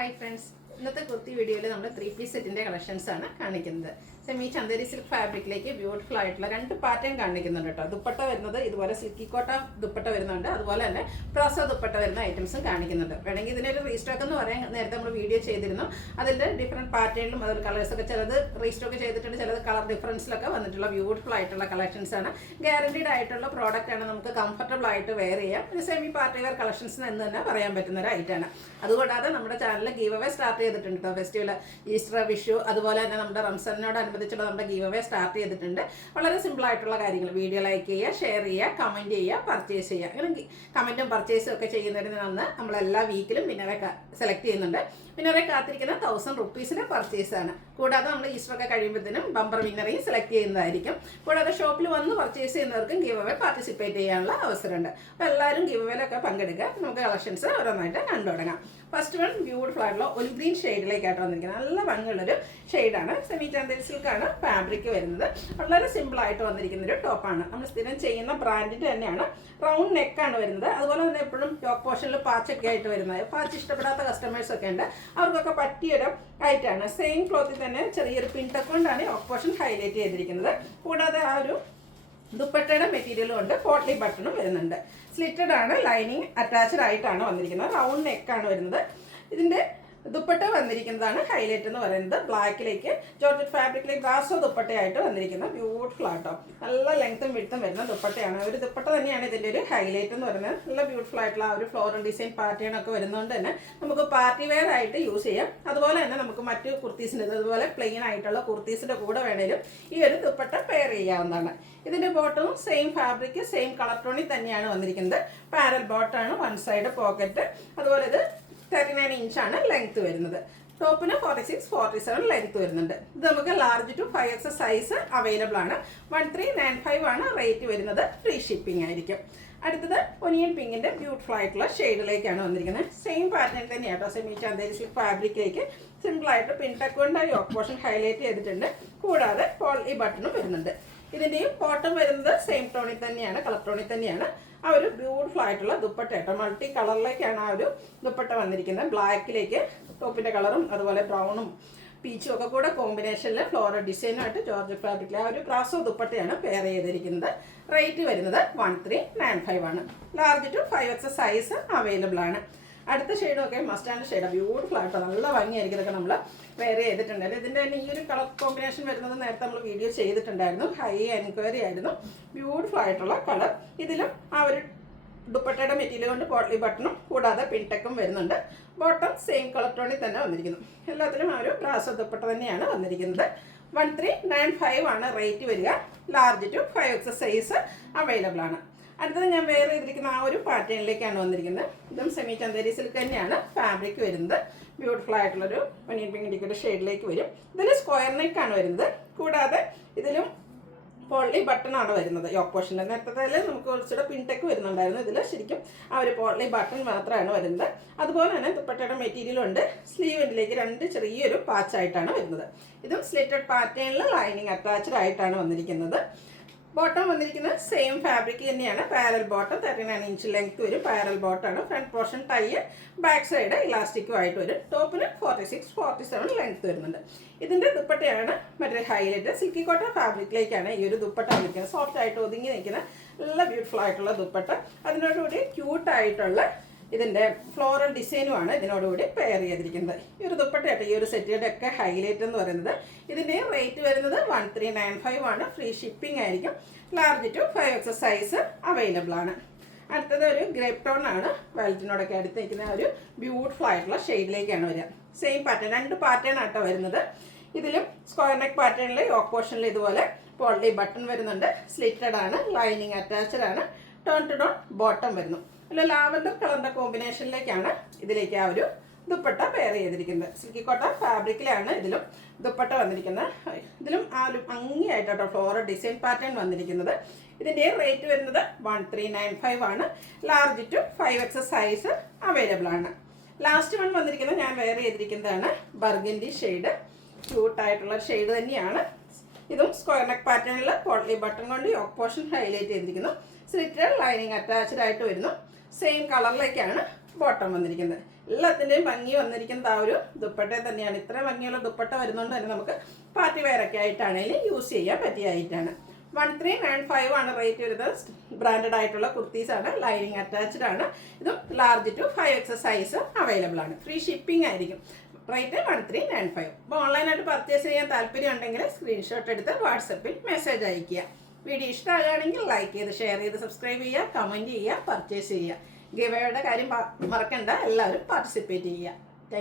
Hi friends, ഇന്നത്തെ കുർത്തി വീഡിയോയിൽ നമ്മൾ 3-piece സെറ്റിൻ്റെ കളക്ഷൻസാണ് കാണിക്കുന്നത്. സെമി ചന്ദേരി സിൽക്ക് ഫാബ്രിക്കിലേക്ക് ബ്യൂട്ടിഫുൾ ആയിട്ടുള്ള 2 പാറ്റേൺ കാണിക്കുന്നുണ്ട് കേട്ടോ. ദുപ്പട്ട വരുന്നത് ഇതുപോലെ സിൽക്കി കോട്ട ദുപ്പട്ട വരുന്നുണ്ട്, അതുപോലെ തന്നെ പ്രാസോ ദുപ്പട്ട വരുന്ന ഐറ്റംസും കാണിക്കുന്നുണ്ട്. വേണമെങ്കിൽ ഇതിനൊരു റീസ്റ്റോക്ക് എന്ന് പറയാൻ നേരത്തെ നമ്മൾ വീഡിയോ ചെയ്തിരുന്നു. അതിൻ്റെ ഡിഫറെൻറ്റ് പാറ്റേണിലും അതുപോലെ കളേഴ്സൊക്കെ ചിലത് റീസ്റ്റോക്ക് ചെയ്തിട്ടുണ്ട്, ചിലത് കളർ ഡിഫറൻസിലൊക്കെ വന്നിട്ടുള്ള ബ്യൂട്ടിഫുൾ ആയിട്ടുള്ള കളക്ഷൻസാണ്. ഗ്യാരണ്ടീഡ് ആയിട്ടുള്ള പ്രോഡക്റ്റാണ്, നമുക്ക് കംഫർട്ടബിൾ ആയിട്ട് വെയർ ചെയ്യാം. ഒരു സെമി പാർട്ടി വെയർ കളക്ഷൻസ് എന്ന് തന്നെ പറയാൻ പറ്റുന്ന ഒരു ഐറ്റമാണ്. അതുകൂടാതെ നമ്മുടെ ചാനലിൽ ഗീവ് അവേ സ്റ്റാർട്ട് ചെയ്തിട്ടുണ്ട് കേട്ടോ. ഫെസ്റ്റിവൽ, ഈസ്റ്റർ, വിഷു, അതുപോലെ തന്നെ നമ്മുടെ റംസാനോടനുബന്ധിച്ചുള്ള നമ്മുടെ ഗീവ് അവേ സ്റ്റാർട്ട് ചെയ്തിട്ടുണ്ട്. വളരെ സിമ്പിൾ ആയിട്ടുള്ള കാര്യങ്ങൾ. വീഡിയോ ലൈക്ക് ചെയ്യുക, ഷെയർ ചെയ്യുക, കമൻറ്റ് ചെയ്യുക, പർച്ചേസ് ചെയ്യുക. അങ്ങനെ കമൻറ്റും പർച്ചേസും ഒക്കെ ചെയ്യുന്നതിന് നിന്ന് നമ്മൾ എല്ലാ വീക്കിലും വിന്നറെ സെലക്ട് ചെയ്യുന്നുണ്ട്. വിന്നറെ കാത്തിരിക്കുന്ന 1000 റുപ്പീസിൻ്റെ പർച്ചേസാണ്. കൂടാതെ നമ്മൾ ഈസ്റ്റർ ഒക്കെ കഴിയുമ്പോഴത്തേനും ബമ്പർ വിന്നറേയും സെലക്ട് ചെയ്യുന്നതായിരിക്കും. കൂടാതെ ഷോപ്പിൽ വന്ന് പർച്ചേസ് ചെയ്യുന്നവർക്കും ഗീവ് അവേ പാർട്ടിസിപ്പേറ്റ് ചെയ്യാനുള്ള അവസരമുണ്ട്. അപ്പോൾ എല്ലാവരും ഗീവ് അവേയിലൊക്കെ പങ്കെടുക്കുക. നമുക്ക് കളക്ഷൻസ് ഓരോന്നായിട്ട് കണ്ടു തുടങ്ങാം. ഫസ്റ്റ് വൺ ബ്യൂട്ടിഫുൾ ആയിട്ടുള്ള ഒലിവ് ഗ്രീൻ ഷെയ്ഡിലേക്കായിട്ട് വന്നിരിക്കുന്നത്. നല്ല ഭംഗിയുള്ളൊരു ഷെയ്ഡാണ്. സെമി ചാന്തേരി സിൽക്കാണ് ഫാബ്രിക് വരുന്നത്. വളരെ സിമ്പിളായിട്ട് വന്നിരിക്കുന്നൊരു ടോപ്പാണ്. നമ്മൾ സ്ഥിരം ചെയ്യുന്ന ബ്രാൻഡിൻ്റെ തന്നെയാണ്. റൗണ്ട് നെക്കാണ് വരുന്നത്. അതുപോലെ തന്നെ എപ്പോഴും ടോപ്പ് പോർഷനിൽ പാച്ചൊക്കെ ആയിട്ട് വരുന്നത്. പാച്ച് ഇഷ്ടപ്പെടാത്ത കസ്റ്റമേഴ്സൊക്കെ ഉണ്ട്, അവർക്കൊക്കെ പറ്റിയൊരു ഐറ്റാണ്. സെയിം ക്ലോത്തിൽ തന്നെ ചെറിയൊരു പിൻടക്ക് കൊണ്ടാണ് ടോപ്പ് പോർഷൻ ഹൈലൈറ്റ് ചെയ്തിരിക്കുന്നത്. കൂടാതെ ആ ഒരു ദുപ്പട്ടയുടെ മെറ്റീരിയലും ഉണ്ട്. പോട്ട്ലി ബട്ടണും വരുന്നുണ്ട്. സ്ലിറ്റഡ് ആണ്, ലൈനിങ് അറ്റാച്ച്ഡ് ആയിട്ടാണ് വന്നിരിക്കുന്നത്. റൗണ്ട് നെക്കാണ് വരുന്നത്. ഇതിൻ്റെ ദുപ്പട്ട വന്നിരിക്കുന്നതാണ് ഹൈലൈറ്റ് എന്ന് പറയുന്നത്. ബ്ലാക്കിലേക്ക് ജോർജറ്റ് ഫാബ്രിക്കിലേക്ക് ബ്രാസോ ദുപ്പട്ടയായിട്ട് വന്നിരിക്കുന്ന ബ്യൂട്ടിഫുൾ ആട്ടോ. നല്ല ലെങ്ത്തും വിഡ്ത്തും വരുന്ന ദുപ്പട്ടയാണ്. ഒരു ദുപ്പട്ട തന്നെയാണ് ഇതിൻ്റെ ഒരു ഹൈലൈറ്റ് എന്ന് പറയുന്നത്. നല്ല ബ്യൂട്ടിഫുൾ ആയിട്ടുള്ള ആ ഒരു ഫ്ലോറൽ ഡിസൈൻ പാറ്റേൺ ഒക്കെ വരുന്നതുകൊണ്ട് തന്നെ നമുക്ക് പാർട്ടി വെയർ ആയിട്ട് യൂസ് ചെയ്യാം. അതുപോലെ തന്നെ നമുക്ക് മറ്റു കുർത്തീസിൻ്റെ അതുപോലെ പ്ലെയിൻ ആയിട്ടുള്ള കുർത്തീസിൻ്റെ കൂടെ വേണേലും ഈ ഒരു ദുപ്പട്ട പെയർ ചെയ്യാവുന്നതാണ്. ഇതിൻ്റെ ബോട്ടവും സെയിം ഫാബ്രിക്, സെയിം കളർ ടോണിൽ തന്നെയാണ് വന്നിരിക്കുന്നത്. പാരൽ ബോട്ടാണ്, വൺ സൈഡ് പോക്കറ്റ്. അതുപോലെ ഇത് 39 ഇഞ്ചാണ് ലെങ്ത്ത് വരുന്നത്. ടോപ്പിന് 46-47 ലെങ്ത്ത് വരുന്നുണ്ട്. ഇത് നമുക്ക് large to 5X size available ആണ്. 1395 ആണ് റേറ്റ് വരുന്നത്. ഫ്രീ ഷിപ്പിംഗ് ആയിരിക്കും. അടുത്തത് ഒനിയൻ പിങ്കിൻ്റെ ബ്യൂട്ടിഫുൾ ആയിട്ടുള്ള ഷെയ്ഡിലേക്കാണ് വന്നിരിക്കുന്നത്. സെയിം പാറ്റേൺ തന്നെയാണ് കേട്ടോ. സെമി ചാന്തേരി സിൽക്ക് ഫാബ്രിക്കിലേക്ക് സിമ്പിളായിട്ട് പിൻടക്ക് കൊണ്ട് യോക്ക് പോർഷൻ ഹൈലൈറ്റ് ചെയ്തിട്ടുണ്ട്. കൂടാതെ പോട്ട്ലി ബട്ടണും വരുന്നുണ്ട്. ഇതിൻ്റെയും ബോട്ടം വരുന്നത് സെയിം ടോണിൽ തന്നെയാണ്, കളർ ടോണിൽ തന്നെയാണ്. ആ ഒരു ബ്യൂട്ടിഫുൾ ആയിട്ടുള്ള ദുപ്പട്ട കേട്ടോ. മൾട്ടി കളറിലേക്കാണ് ആ ഒരു ദുപ്പട്ട വന്നിരിക്കുന്നത്. ബ്ലാക്കിലേക്ക് ടോപ്പിൻ്റെ കളറും അതുപോലെ ബ്രൗണും പീച്ചും ഒക്കെ കൂടെ കോമ്പിനേഷനിൽ ഫ്ലോറൽ ഡിസൈനുമായിട്ട് ജോർജറ്റ് ഫാബ്രിക്കിൽ ആ ഒരു പ്രാസോ ദുപ്പട്ടയാണ് പെയർ ചെയ്തിരിക്കുന്നത്. റേറ്റ് വരുന്നത് 1395 ആണ്. Large to 5X size available ആണ്. അടുത്ത ഷെയ്ഡൊക്കെ മസ്റ്റാൻഡ് ഷെയ്ഡാണ്. ബ്യൂട്ടിഫുൾ ആയിട്ടോ, നല്ല ഭംഗിയായിരിക്കും. ഇതൊക്കെ നമ്മൾ വെയർ ചെയ്തിട്ടുണ്ടായിരുന്നു. ഇതിൻ്റെ തന്നെ ഈ ഒരു കളർ കോമ്പിനേഷൻ വരുന്നത് നേരത്തെ നമ്മൾ വീഡിയോ ചെയ്തിട്ടുണ്ടായിരുന്നു. ഹൈ എൻക്വയറി ആയിരുന്നു. ബ്യൂട്ടിഫുൾ ആയിട്ടുള്ള കളർ. ഇതിലും ആ ഒരു ദുപ്പട്ടയുടെ മെറ്റീരിയൽ കൊണ്ട് പോട്ട്ലി ബട്ടണും കൂടാതെ പിൻടെക്കും വരുന്നുണ്ട്. ബോട്ടം സെയിം കളർ ടോണിൽ തന്നെ വന്നിരിക്കുന്നു. എല്ലാത്തിലും ആ ഒരു ബ്രാസോ ദുപ്പട്ട തന്നെയാണ് വന്നിരിക്കുന്നത്. 1395 ആണ് റേറ്റ് വരിക. Large to 5X size available ആണ്. അടുത്തത് ഞാൻ വെയർ ചെയ്തിരിക്കുന്ന ആ ഒരു പാറ്റേണിലേക്കാണ് വന്നിരിക്കുന്നത്. ഇതും സെമി ചന്ദേരി സിൽക്ക് തന്നെയാണ് ഫാബ്രിക് വരുന്നത്. ബ്യൂട്ടിഫുൾ ആയിട്ടുള്ളൊരു ഒനിയൻ പിങ്കിൻ്റെ ഒരു ഷെയ്ഡിലേക്ക് വരും. ഇതിൽ സ്ക്വയർ നെക്കാണ് വരുന്നത്. കൂടാതെ ഇതിലും പോട്ട്ലി ബട്ടണാണ് വരുന്നത്. യോക്ക് പോർഷനിൽ നേരത്തെ നമുക്ക് കുറച്ചുകൂടെ പിൻടെക്ക് വരുന്നുണ്ടായിരുന്നു. ഇതിൽ ശരിക്കും ആ ഒരു പോട്ട്ലി ബട്ടൺ മാത്രമാണ് വരുന്നത്. അതുപോലെ തന്നെ ദുപ്പട്ടയുടെ മെറ്റീരിയലും ഉണ്ട്. സ്ലീവിലേക്ക് 2 ചെറിയൊരു പാച്ചായിട്ടാണ് വരുന്നത്. ഇതും സ്ലിറ്റഡ് പാറ്റേണിൽ ലൈനിങ് അറ്റാച്ച്ഡ് ആയിട്ടാണ് വന്നിരിക്കുന്നത്. ബോട്ടം വന്നിരിക്കുന്നത് സെയിം ഫാബ്രിക് തന്നെയാണ്. പാരൽ ബോട്ടം 39 ഇഞ്ച് ലെങ്ത് വരും. പാരൽ ബോട്ടാണ്. Front portion tie, back side ഇലാസ്റ്റിക്കും ആയിട്ട് വരും. ടോപ്പിന് 46-47 ലെങ്ത് വരുന്നുണ്ട്. ഇതിൻ്റെ ദുപ്പട്ടയാണ് മറ്റൊരു ഹൈലൈറ്റ്. സിൽക്കി കോട്ട ഫാബ്രിക്കിലേക്കാണ് ഈ ഒരു ദുപ്പട്ട വന്നിരിക്കുന്നത്. സോഫ്റ്റ് ആയിട്ട് ഒതുങ്ങി നിൽക്കുന്ന നല്ല ബ്യൂട്ടിഫുൾ ആയിട്ടുള്ള ദുപ്പട്ട. അതിനോടുകൂടി ക്യൂട്ടായിട്ടുള്ള ഇതിൻ്റെ ഫ്ലോറൽ ഡിസൈനുമാണ് ഇതിനോടുകൂടി പെയർ ചെയ്തിരിക്കുന്നത്. ഈ ഒരു ദുപ്പട്ടയായിട്ട് ഈ ഒരു സെറ്റിയുടെ ഒക്കെ ഹൈലൈറ്റ് എന്ന് പറയുന്നത്. ഇതിൻ്റെ റേറ്റ് വരുന്നത് 1395 ആണ്. ഫ്രീ ഷിപ്പിംഗ് ആയിരിക്കും. Large to 5X size available ആണ്. അടുത്തത് ഒരു ഗ്രേപ്പ് ടോൺ ആണ്. വയലറ്റിനോടൊക്കെ അടുത്ത് നിൽക്കുന്ന ഒരു ബ്യൂട്ടിഫുൾ ആയിട്ടുള്ള ഷെയ്ഡിലേക്കാണ് വരിക. സെയിം പാറ്റേൺ, 2 പാറ്റേൺ ആട്ടോ വരുന്നത്. ഇതിലും സ്ക്വയർ നെക്ക് പാറ്റേണിൽ യോക്ക് പോർഷനിൽ ഇതുപോലെ പോട്ട്ലി ബട്ടൺ വരുന്നുണ്ട്. സ്ലിറ്റഡ് ആണ്, ലൈനിങ് അറ്റാച്ച്ഡ് ആണ്. ടോൺ ടു ടോൺ ബോട്ടം വരുന്നു. അല്ല, ലാവൻഡർ കളറിൻ്റെ കോമ്പിനേഷനിലേക്കാണ് ഇതിലേക്ക് ആ ഒരു ദുപ്പട്ട പെയർ ചെയ്തിരിക്കുന്നത്. സിൽക്കി കോട്ട ഫാബ്രിക്കിലാണ് ഇതിലും ദുപ്പട്ട വന്നിരിക്കുന്നത്. ഇതിലും ആ ഒരു ഭംഗിയായിട്ടോ ഫ്ലോറൽ ഡിസൈൻ പാറ്റേൺ വന്നിരിക്കുന്നത്. ഇതിൻ്റെ റേറ്റ് വരുന്നത് 1395 ആണ്. Large to 5X size available ആണ്. ലാസ്റ്റ് വൺ വന്നിരിക്കുന്നത് ഞാൻ വെയർ ചെയ്തിരിക്കുന്നതാണ് ബർഗൻഡി ഷെയ്ഡ്. ക്യൂട്ടായിട്ടുള്ള ഷെയ്ഡ് തന്നെയാണ്. ഇതും സ്ക്വയർ നെക്ക് പാറ്റേണിൽ പോട്ട്ലി ബട്ടൺ കൊണ്ട് യോക്ക് പോർഷൻ ഹൈലൈറ്റ് ചെയ്തിരിക്കുന്നു. സ്ലിറ്റഡ് ലൈനിങ് അറ്റാച്ച്ഡ് ആയിട്ട് വരുന്നു. സെയിം കളറിലേക്കാണ് ബോട്ടം വന്നിരിക്കുന്നത്. എല്ലാത്തിൻ്റെയും ഭംഗി വന്നിരിക്കുന്നത് ആ ഒരു ദുപ്പട്ടയിൽ തന്നെയാണ്. ഇത്രയും ഭംഗിയുള്ള ദുപ്പട്ട വരുന്നതുകൊണ്ട് തന്നെ നമുക്ക് പാർട്ടി വെയറൊക്കെ ആയിട്ടാണെങ്കിലും യൂസ് ചെയ്യാൻ പറ്റിയതായിട്ടാണ്. 1395 ആണ് റേറ്റ് വരുന്നത്. ബ്രാൻഡഡ് ആയിട്ടുള്ള കുർത്തീസാണ്, ലൈനിങ് അറ്റാച്ച്ഡ് ആണ്. ഇതും large to 5XS size available ആണ്. ഫ്രീ ഷിപ്പിംഗ് ആയിരിക്കും. റേറ്റ് 1395. അപ്പോൾ ഓൺലൈനായിട്ട് പർച്ചേസ് ചെയ്യാൻ താല്പര്യം ഉണ്ടെങ്കിൽ സ്ക്രീൻഷോട്ട് എടുത്ത് വാട്സപ്പിൽ മെസ്സേജ് അയയ്ക്കുക. വീഡിയോ ഇഷ്ടമാകുകയാണെങ്കിൽ ലൈക്ക് ചെയ്ത് ഷെയർ ചെയ്ത് സബ്സ്ക്രൈബ് ചെയ്യുക, കമൻറ്റ് ചെയ്യുക, പർച്ചേസ് ചെയ്യുക. ഗിവ് അവേയുടെ കാര്യം മറക്കണ്ട, എല്ലാവരും പാർട്ടിസിപ്പേറ്റ് ചെയ്യുക.